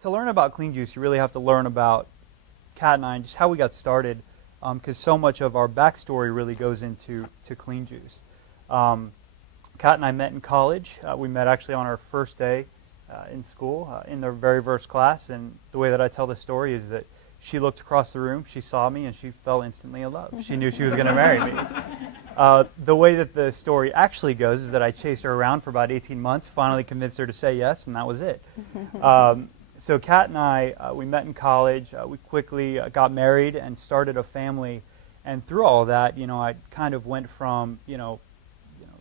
to learn about Clean Juice, you really have to learn about Kat and I and just how we got started, because so much of our backstory really goes into Clean Juice. Kat and I met in college. We met actually on our first day in school, in the very first class, and the way that I tell the story is that she looked across the room, she saw me, and she fell instantly in love. She knew she was going to marry me. The way that the story actually goes is that I chased her around for about 18 months, finally convinced her to say yes, and that was it. So Kat and I, we met in college. We quickly got married and started a family. And through all of that, I kind of went from,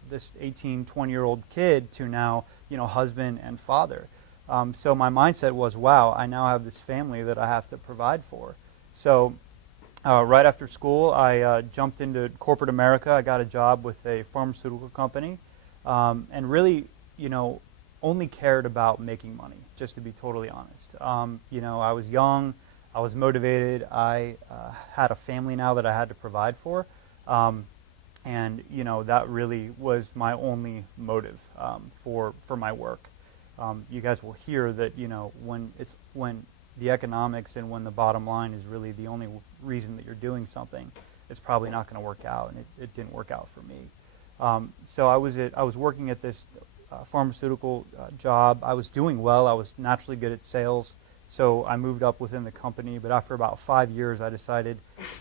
this 18, 20-year-old kid to now, husband and father. So my mindset was, wow, I now have this family that I have to provide for. So right after school, I jumped into corporate America. I got a job with a pharmaceutical company, and really, only cared about making money, just to be totally honest. I was young, I was motivated, I had a family now that I had to provide for, and that really was my only motive for my work. You guys will hear that when the economics and when the bottom line is really the only reason that you're doing something, it's probably not going to work out, and it didn't work out for me. So I was working at this pharmaceutical job. I was doing well. I was naturally good at sales, so I moved up within the company. But after about 5 years, I decided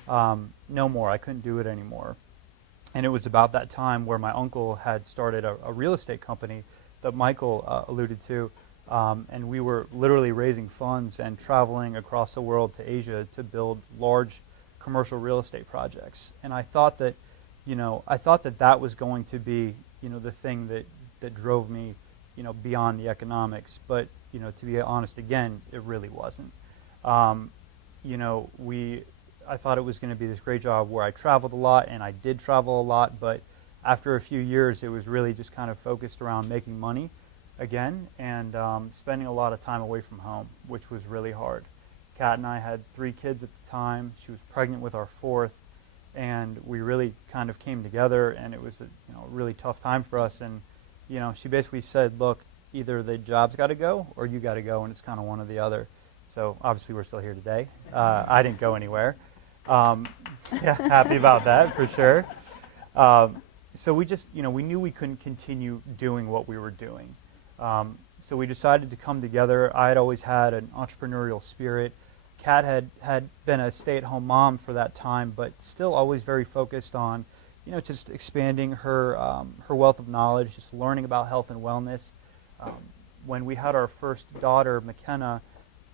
no more. I couldn't do it anymore. And it was about that time where my uncle had started a real estate company that Michael alluded to, and we were literally raising funds and traveling across the world to Asia to build large commercial real estate projects. And I thought that, that was going to be, the thing that drove me, beyond the economics. But, to be honest, again, it really wasn't. I thought it was going to be this great job where I traveled a lot, and I did travel a lot, but after a few years, it was really just kind of focused around making money again and spending a lot of time away from home, which was really hard. Kat and I had 3 kids at the time. She was pregnant with our 4th, and we really kind of came together, and it was a really tough time for us. And she basically said, look, either the job's got to go or you got to go, and it's kind of one or the other. So obviously we're still here today. I didn't go anywhere. Yeah, happy about that for sure. So we just, we knew we couldn't continue doing what we were doing. So we decided to come together. I had always had an entrepreneurial spirit. Kat had been a stay-at-home mom for that time, but still always very focused on, just expanding her wealth of knowledge, just learning about health and wellness. When we had our first daughter, McKenna,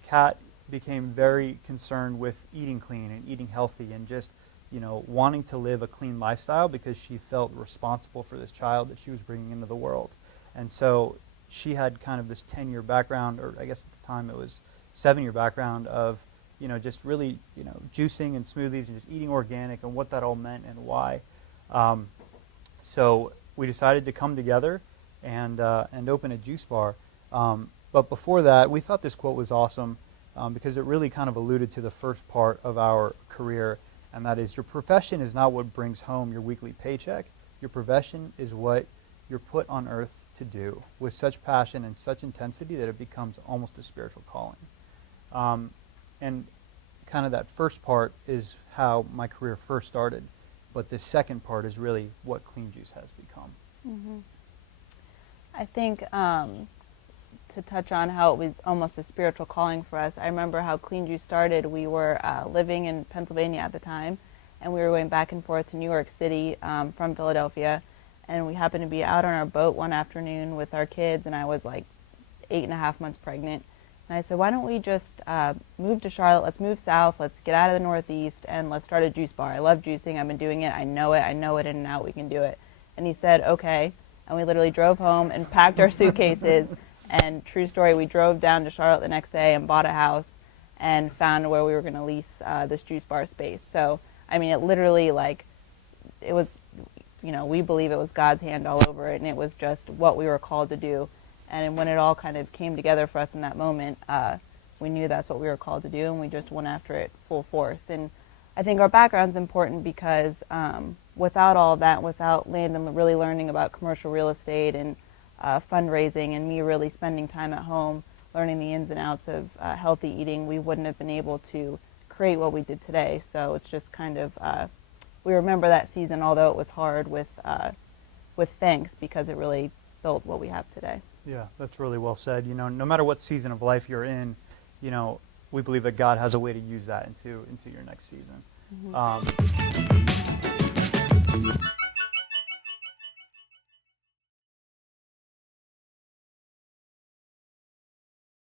Kat became very concerned with eating clean and eating healthy and just, wanting to live a clean lifestyle because she felt responsible for this child that she was bringing into the world. And so she had kind of this 10-year background, or I guess at the time it was 7-year background of, just really, juicing and smoothies and just eating organic and what that all meant and why. So we decided to come together and open a juice bar. But before that, we thought this quote was awesome because it really kind of alluded to the first part of our career, and that is, your profession is not what brings home your weekly paycheck. Your profession is what you're put on earth to do with such passion and such intensity that it becomes almost a spiritual calling. And kind of that first part is how my career first started, but the second part is really what Clean Juice has become. Mm-hmm. I think to touch on how it was almost a spiritual calling for us, I remember how Clean Juice started. We were living in Pennsylvania at the time, and we were going back and forth to New York City from Philadelphia, and we happened to be out on our boat one afternoon with our kids, and I was like 8.5 months pregnant. And I said, why don't we just move to Charlotte, let's move south, let's get out of the Northeast, and let's start a juice bar. I love juicing, I've been doing it, I know it in and out, we can do it. And he said, okay. And we literally drove home and packed our suitcases. And true story, we drove down to Charlotte the next day and bought a house and found where we were going to lease this juice bar space. So, I mean, it literally, it was, we believe it was God's hand all over it, and it was just what we were called to do. And when it all kind of came together for us in that moment, we knew that's what we were called to do, and we just went after it full force. And I think our background's important because without all of that, without Landon really learning about commercial real estate and fundraising and me really spending time at home, learning the ins and outs of healthy eating, we wouldn't have been able to create what we did today. So it's just kind of, we remember that season, although it was hard, with thanks, because it really built what we have today. Yeah, that's really well said. You know, no matter what season of life you're in, you know, we believe that God has a way to use that into your next season. Mm-hmm.